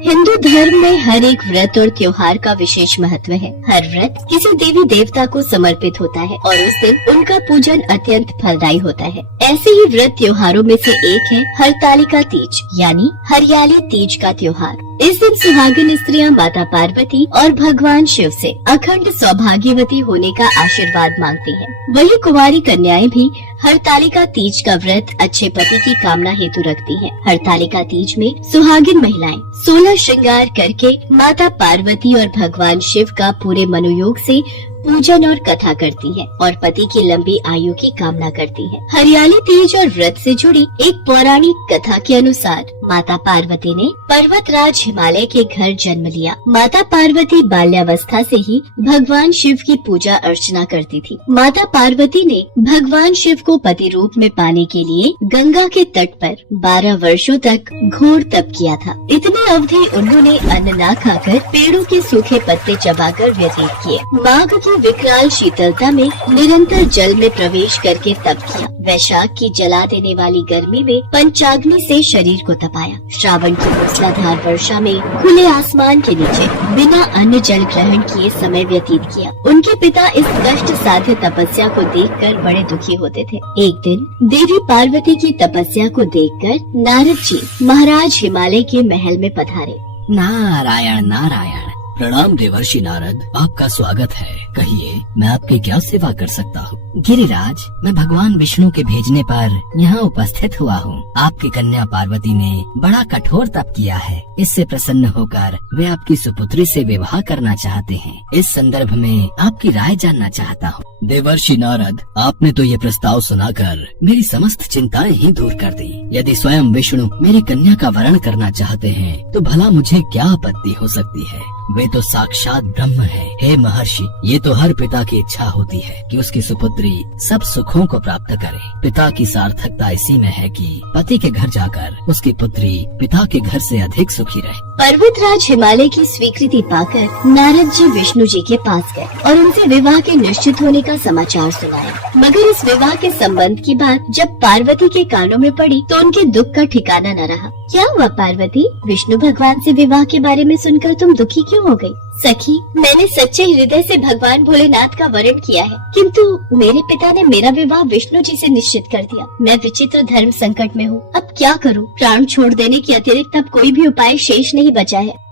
हिंदू धर्म में हर एक व्रत और त्योहार का विशेष महत्व है। हर व्रत किसी देवी देवता को समर्पित होता है और उस दिन उनका पूजन अत्यंत फलदायी होता है। ऐसे ही व्रत त्योहारों में से एक है हरतालिका तीज यानी हरियाली तीज का त्योहार। इस दिन सुहागिन स्त्रियां माता पार्वती और भगवान शिव से अखंड सौभाग्यवती होने का आशीर्वाद मांगती हैं। वही कुंवारी कन्याएं भी हरतालिका तीज का व्रत अच्छे पति की कामना हेतु रखती हैं। हरतालिका तीज में सुहागिन महिलाएं 16 श्रृंगार करके माता पार्वती और भगवान शिव का पूरे मनोयोग से पूजन और कथा करती है और पति की लंबी आयु की कामना करती है। हरियाली तीज और व्रत से जुड़ी एक पौराणिक कथा के अनुसार माता पार्वती ने पर्वतराज हिमालय के घर जन्म लिया। माता पार्वती बाल्यावस्था से ही भगवान शिव की पूजा अर्चना करती थी। माता पार्वती ने भगवान शिव को पति रूप में पाने के लिए गंगा के तट पर 12 वर्षों तक घोर तप किया था। इतनी अवधि उन्होंने अन्न न खाकर पेड़ों के सूखे पत्ते चबाकर व्यतीत किए। माघ की विकराल शीतलता में निरंतर जल में प्रवेश करके तप किया। वैशाख की जला देने वाली गर्मी में पंचाग्नि से शरीर को तपाया। श्रावण की मूसलाधार वर्षा में खुले आसमान के नीचे बिना अन्न जल ग्रहण किए समय व्यतीत किया। उनके पिता इस कष्ट साध्य तपस्या को देखकर बड़े दुखी होते थे। एक दिन देवी पार्वती की तपस्या को देखकर नारद जी महाराज हिमालय के महल में पधारे। नारायण नारायण। प्रणाम देवर्षि नारद, आपका स्वागत है। कहिए, मैं आपकी क्या सेवा कर सकता हूँ? गिरिराज, मैं भगवान विष्णु के भेजने पर यहाँ उपस्थित हुआ हूँ। आपकी कन्या पार्वती ने बड़ा कठोर तप किया है। इससे प्रसन्न होकर वे आपकी सुपुत्री से विवाह करना चाहते हैं। इस संदर्भ में आपकी राय जानना चाहता हूँ। देवर्षि नारद, आपने तो ये प्रस्ताव सुनाकर मेरी समस्त चिंताएं ही दूर कर दी। यदि स्वयं विष्णु मेरी कन्या का वरण करना चाहते हैं तो भला मुझे क्या आपत्ति हो सकती है? वे तो साक्षात ब्रह्म है। हे महर्षि, ये तो हर पिता की इच्छा होती है कि उसकी सुपुत्री सब सुखों को प्राप्त करे। पिता की सार्थकता इसी में है कि पति के घर जाकर उसकी पुत्री पिता के घर से अधिक सुखी रहे। पर्वतराज हिमालय की स्वीकृति पाकर नारद जी विष्णु जी के पास गए और उनसे विवाह के निश्चित होने का समाचार सुनाया। मगर इस विवाह के संबंध की बात जब पार्वती के कानों में पड़ी तो उनके दुख का ठिकाना न रहा। क्या हुआ पार्वती? विष्णु भगवान से विवाह के बारे में सुनकर तुम दुखी क्यों हो गई? सखी, मैंने सच्चे हृदय से भगवान भोलेनाथ का वरण किया है, किंतु मेरे पिता ने मेरा विवाह विष्णु जी से निश्चित कर दिया। मैं विचित्र धर्म संकट में हूँ। अब क्या करूँ? प्राण छोड़ देने के अतिरिक्त अब कोई भी उपाय शेष नहीं बचा है।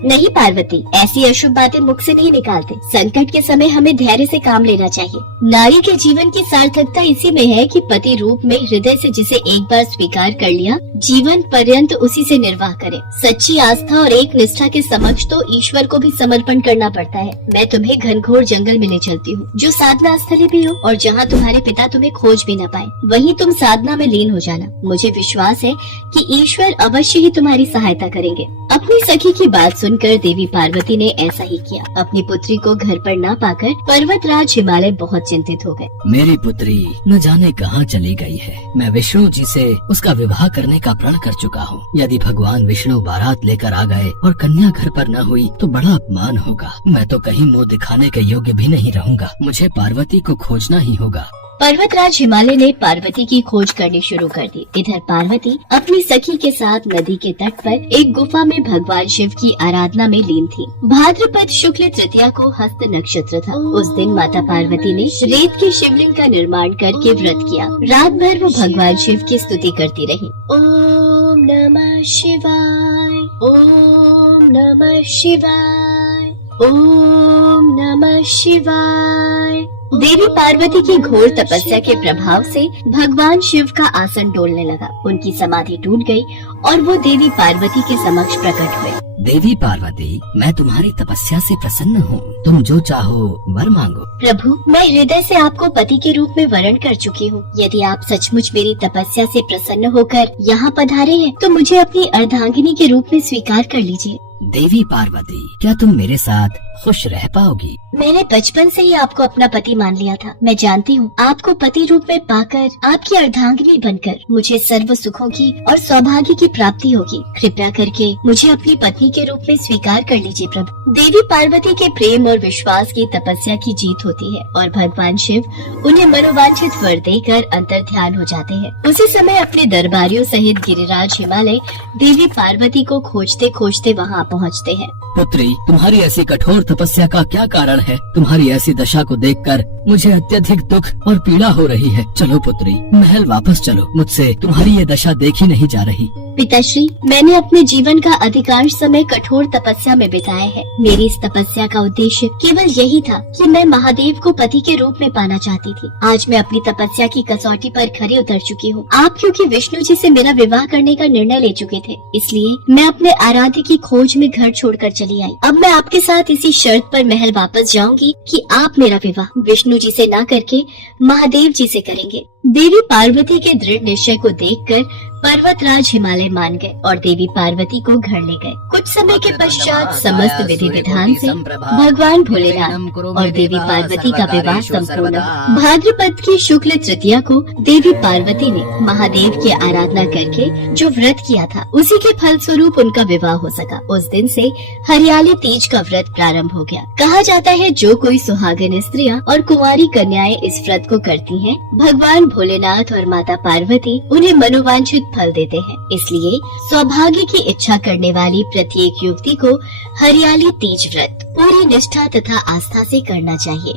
नहीं पार्वती, ऐसी अशुभ बातें मुख से नहीं निकालते। संकट के समय हमें धैर्य से काम लेना चाहिए। नारी के जीवन की सार्थकता इसी में है कि पति रूप में हृदय से जिसे एक बार स्वीकार कर लिया, जीवन पर्यंत उसी से निर्वाह करे। सच्ची आस्था और एक निष्ठा के समक्ष तो ईश्वर को भी समर्पण करना पड़ता है। मैं तुम्हें घनघोर जंगल में ले चलती हूँ, जो साधना स्थली भी हो, और जहाँ तुम्हारे पिता तुम्हें खोज भी न पाए, वहीं तुम साधना में लीन हो जाना। मुझे विश्वास है कि ईश्वर अवश्य ही तुम्हारी सहायता करेंगे। अपनी सखी की बात सुनकर देवी पार्वती ने ऐसा ही किया। अपनी पुत्री को घर पर न पाकर पर्वतराज हिमालय बहुत चिंतित हो गए। मेरी पुत्री न जाने कहाँ चली गई है। मैं विष्णु जी से उसका विवाह करने का प्रण कर चुका हूँ। यदि भगवान विष्णु बारात लेकर आ गए और कन्या घर पर न हुई तो बड़ा अपमान होगा। मैं तो कहीं मुँह दिखाने के योग्य भी नहीं रहूँगा। मुझे पार्वती को खोजना ही होगा। पर्वतराज हिमालय ने पार्वती की खोज करनी शुरू कर दी। इधर पार्वती अपनी सखी के साथ नदी के तट पर एक गुफा में भगवान शिव की आराधना में लीन थी। भाद्रपद शुक्ल तृतीया को हस्त नक्षत्र था। उस दिन माता पार्वती ने रेत के शिवलिंग का निर्माण करके व्रत किया। रात भर वो भगवान शिव की स्तुति करती रही। ओम नमः शिवाय, ओम नमः शिवाय, ओम नमः शिवाय। देवी पार्वती की घोर तपस्या के प्रभाव से भगवान शिव का आसन डोलने लगा। उनकी समाधि टूट गई और वो देवी पार्वती के समक्ष प्रकट हुए। देवी पार्वती, मैं तुम्हारी तपस्या से प्रसन्न हूँ। तुम जो चाहो वर मांगो। प्रभु, मैं हृदय से आपको पति के रूप में वरण कर चुकी हूँ। यदि आप सचमुच मेरी तपस्या से प्रसन्न होकर यहाँ पधारे हैं, तो मुझे अपनी अर्धांगिनी के रूप में स्वीकार कर लीजिए। देवी पार्वती, क्या तुम मेरे साथ खुश रह पाओगी? मैंने बचपन से ही आपको अपना पति मान लिया था। मैं जानती हूँ आपको पति रूप में पाकर आपकी अर्धांगिनी बनकर मुझे सर्व सुखों की और सौभाग्य की प्राप्ति होगी। कृपया करके मुझे अपनी पत्नी के रूप में स्वीकार कर लीजिए प्रभु। देवी पार्वती के प्रेम और विश्वास की तपस्या की जीत होती है और भगवान शिव उन्हें मनोवांछित वर देकर अंतर ध्यान हो जाते हैं। उसी समय अपने दरबारियों सहित गिरिराज हिमालय देवी पार्वती को खोजते खोजते वहाँ पहुँचते हैं। पुत्री, तुम्हारी ऐसी कठोर तपस्या का क्या कारण है? तुम्हारी ऐसी दशा को देखकर मुझे अत्यधिक दुख और पीड़ा हो रही है। चलो पुत्री, महल वापस चलो। मुझसे तुम्हारी ये दशा देखी नहीं जा रही। पिताश्री, मैंने अपने जीवन का अधिकांश समय कठोर तपस्या में बिताया है। मेरी इस तपस्या का उद्देश्य केवल यही था कि मैं महादेव को पति के रूप में पाना चाहती थी। आज मैं अपनी तपस्या की कसौटी पर खरी उतर चुकी हूँ। आप क्योंकि विष्णु जी से मेरा विवाह करने का निर्णय ले चुके थे, इसलिए मैं अपने आराध्य की खोज में घर छोड़कर चली आई। अब मैं आपके साथ इसी शर्त पर महल वापस जाऊंगी कि आप मेरा विवाह विष्णु जी से न करके महादेव जी से करेंगे। देवी पार्वती के दृढ़ निश्चय को देखकर पर्वतराज हिमालय मान गए और देवी पार्वती को घर ले गए। कुछ समय के पश्चात समस्त विधि विधान से भगवान भोलेनाथ और देवी पार्वती का विवाह संपूर्ण हुआ। भाद्रपद की शुक्ल तृतीया को देवी पार्वती ने महादेव की आराधना करके जो व्रत किया था, उसी के फल स्वरूप उनका विवाह हो सका। उस दिन से हरियाली तीज का व्रत प्रारंभ हो गया। कहा जाता है जो कोई सुहागिन स्त्रियां और कुंवारी कन्याएं इस व्रत को करती हैं, भगवान भोलेनाथ और माता पार्वती उन्हें मनोवांछित फल देते हैं। इसलिए सौभाग्य की इच्छा करने वाली प्रत्येक युवती को हरियाली तीज व्रत पूरी निष्ठा तथा आस्था से करना चाहिए।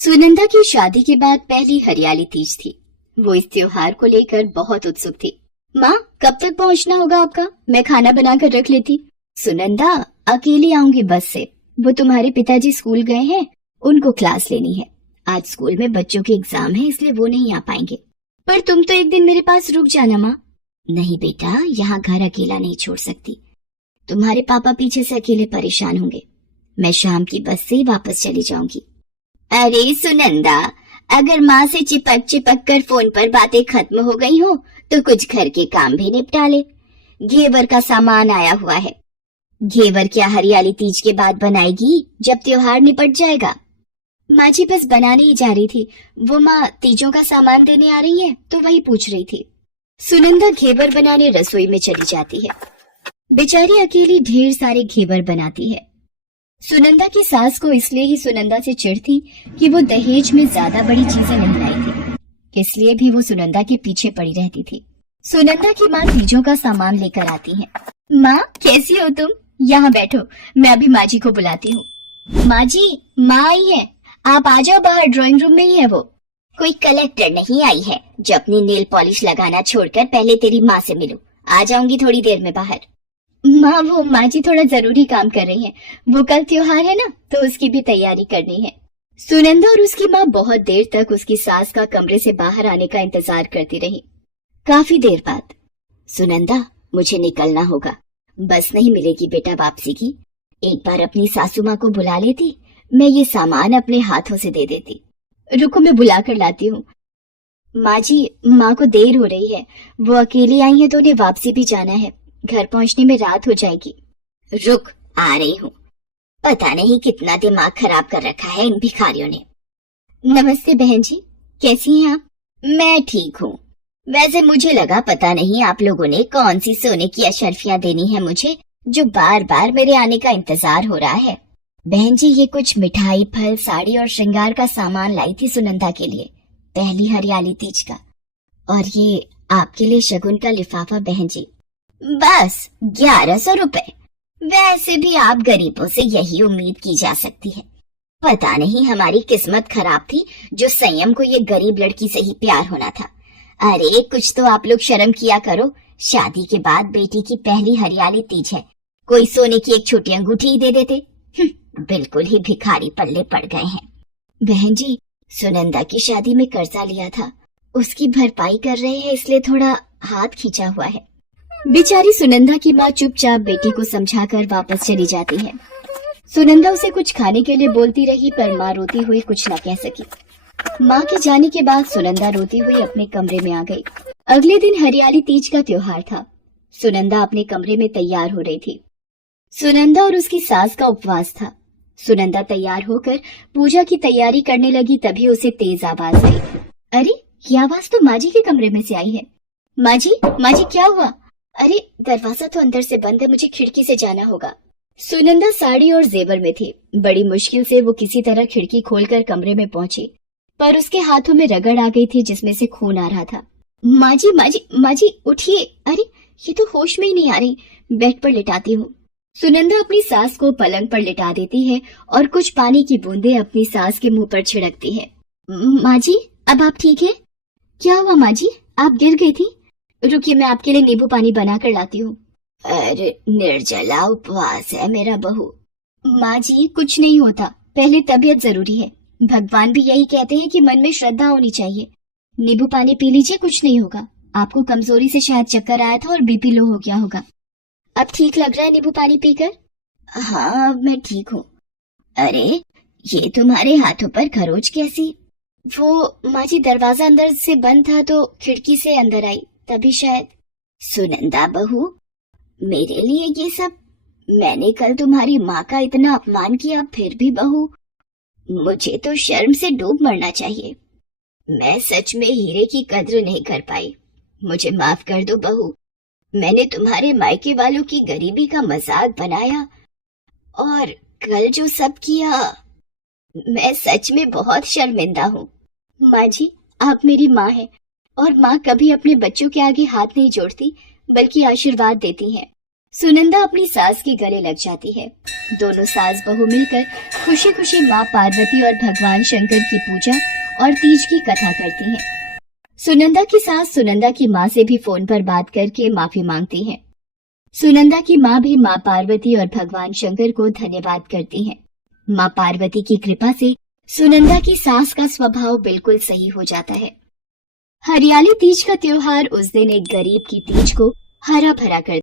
सुनंदा की शादी के बाद पहली हरियाली तीज थी। वो इस त्योहार को लेकर बहुत उत्सुक थी। माँ, कब तक पहुँचना होगा आपका? मैं खाना बनाकर रख लेती। सुनंदा, अकेली आऊंगी बस से। वो तुम्हारे पिताजी स्कूल गए हैं, उनको क्लास लेनी है। आज स्कूल में बच्चों के एग्जाम है, इसलिए वो नहीं आ पाएंगे। पर तुम तो एक दिन मेरे पास रुक जाना माँ। नहीं बेटा, यहाँ घर अकेला नहीं छोड़ सकती। तुम्हारे पापा पीछे से अकेले परेशान होंगे। मैं शाम की बस से वापस चली जाऊंगी। अरे सुनंदा, अगर माँ से चिपक चिपक कर फोन पर बातें खत्म हो गई हो तो कुछ घर के काम भी निपटा ले। घेवर का सामान आया हुआ है। घेवर क्या हरियाली तीज के बाद बनाएगी, जब त्योहार निपट जाएगा? माँ जी बस बनाने ही जा रही थी। वो माँ तीजों का सामान देने आ रही है तो वही पूछ रही थी। सुनंदा घेवर बनाने रसोई में चली जाती है। बेचारी अकेली ढेर सारे घेवर बनाती है। सुनंदा की सास को इसलिए ही सुनंदा से चिढ़ थी कि वो दहेज में ज्यादा बड़ी चीजें नहीं लाई थी, इसलिए भी वो सुनंदा के पीछे पड़ी रहती थी। सुनंदा की माँ तीजों का सामान लेकर आती है। माँ, कैसी हो तुम? यहाँ बैठो, मैं अभी माँ जी को बुलाती हूँ। माँ जी, माँ आई है, आप आ जाओ बाहर, ड्राइंग रूम में ही है वो। कोई कलेक्टर नहीं आई है जो अपनी नेल पॉलिश लगाना छोड़कर पहले तेरी माँ से मिलूं। आ जाऊंगी थोड़ी देर में बाहर। माँ, वो माँ जी थोड़ा जरूरी काम कर रही हैं। वो कल त्योहार है ना, तो उसकी भी तैयारी करनी है। सुनंदा और उसकी माँ बहुत देर तक उसकी सास का कमरे से बाहर आने का इंतजार करती रही। काफी देर बाद, सुनंदा, मुझे निकलना होगा, बस नहीं मिलेगी बेटा वापसी की। एक बार अपनी सासू माँ को बुला लेती, मैं ये सामान अपने हाथों से दे देती। रुको, मैं बुला कर लाती हूँ। माँ जी, माँ को देर हो रही है, वो अकेली आई है तो उन्हें वापसी भी जाना है। घर पहुँचने में रात हो जाएगी। रुक, आ रही हूँ। पता नहीं कितना दिमाग खराब कर रखा है इन भिखारियों ने। नमस्ते बहन जी, कैसी हैं आप? मैं ठीक हूँ। वैसे मुझे लगा पता नहीं आप लोगों ने कौन सी सोने की अशर्फियाँ देनी है मुझे, जो बार बार मेरे आने का इंतजार हो रहा है। बहन जी, ये कुछ मिठाई, फल, साड़ी और श्रृंगार का सामान लाई थी सुनंदा के लिए, पहली हरियाली तीज का। और ये आपके लिए शगुन का लिफाफा बहन जी। बस 1100 रुपए। वैसे भी आप गरीबों से यही उम्मीद की जा सकती है। पता नहीं हमारी किस्मत खराब थी जो संयम को ये गरीब लड़की से ही प्यार होना था। अरे कुछ तो आप लोग शर्म किया करो। शादी के बाद बेटी की पहली हरियाली तीज है, कोई सोने की एक छोटी अंगूठी ही दे देते। बिल्कुल ही भिखारी पल्ले पड़ गए हैं। बहन जी, सुनंदा की शादी में कर्जा लिया था, उसकी भरपाई कर रहे हैं, इसलिए थोड़ा हाथ खींचा हुआ है। बेचारी सुनंदा की माँ चुपचाप बेटी को समझाकर वापस चली जाती है। सुनंदा उसे कुछ खाने के लिए बोलती रही, पर माँ रोती हुई कुछ न कह सकी। माँ के जाने के बाद सुनंदा रोती हुई अपने कमरे में आ गई। अगले दिन हरियाली तीज का त्योहार था। सुनंदा अपने कमरे में तैयार हो रही थी। सुनंदा और उसकी सास का उपवास था। सुनंदा तैयार होकर पूजा की तैयारी करने लगी, तभी उसे तेज आवाज आई। अरे, ये आवाज तो माँ जी के कमरे में से आई है। माँ जी क्या हुआ? अरे दरवाजा तो अंदर से बंद है, मुझे खिड़की से जाना होगा। सुनंदा साड़ी और जेवर में थी। बड़ी मुश्किल से वो किसी तरह खिड़की खोलकर कमरे में पहुंची, पर उसके हाथों में रगड़ आ गई थी जिसमें से खून आ रहा था। माँ जी उठिए। अरे ये तो होश में ही नहीं आ रही। बेड पर लिटाती हूँ। सुनंदा अपनी सास को पलंग पर लिटा देती है और कुछ पानी की बूंदें अपनी सास के मुंह पर छिड़कती है। माँ जी अब आप ठीक है? क्या हुआ माँ जी, आप गिर गई थी? रुकिए मैं आपके लिए नींबू पानी बना कर लाती हूँ। अरे निर्जला उपवास है मेरा बहू। माँ जी कुछ नहीं होता, पहले तबीयत जरूरी है। भगवान भी यही कहते हैं कि मन में श्रद्धा होनी चाहिए। नींबू पानी पी लीजिए, कुछ नहीं होगा। आपको कमजोरी से शायद चक्कर आया था और बीपी लो हो गया होगा। अब ठीक लग रहा है नींबू पानी पीकर? हाँ मैं ठीक हूँ। अरे ये तुम्हारे हाथों पर खरोच कैसी? वो माँ जी दरवाजा अंदर से बंद था तो खिड़की से अंदर आई, तभी शायद। सुनंदा बहू, मेरे लिए ये सब? मैंने कल तुम्हारी माँ का इतना अपमान किया, फिर भी बहू, मुझे तो शर्म से डूब मरना चाहिए। मैं सच में हीरे की कद्र नहीं कर पाई। मुझे माफ कर दो बहू। मैंने तुम्हारे मायके वालों की गरीबी का मजाक बनाया और कल जो सब किया, मैं सच में बहुत शर्मिंदा हूँ। माँ जी आप मेरी माँ हैं और माँ कभी अपने बच्चों के आगे हाथ नहीं जोड़ती बल्कि आशीर्वाद देती हैं। सुनंदा अपनी सास के गले लग जाती है। दोनों सास बहू मिलकर खुशी खुशी माँ पार्वती और भगवान शंकर की पूजा और तीज की कथा करती हैं। सुनंदा की सास सुनंदा की माँ से भी फोन पर बात करके माफी मांगती हैं। सुनंदा की माँ भी माँ पार्वती और भगवान शंकर को धन्यवाद करती हैं। माँ पार्वती की कृपा से सुनंदा की सास का स्वभाव बिल्कुल सही हो जाता है। हरियाली तीज का त्योहार उस दिन एक गरीब की तीज को हरा भरा कर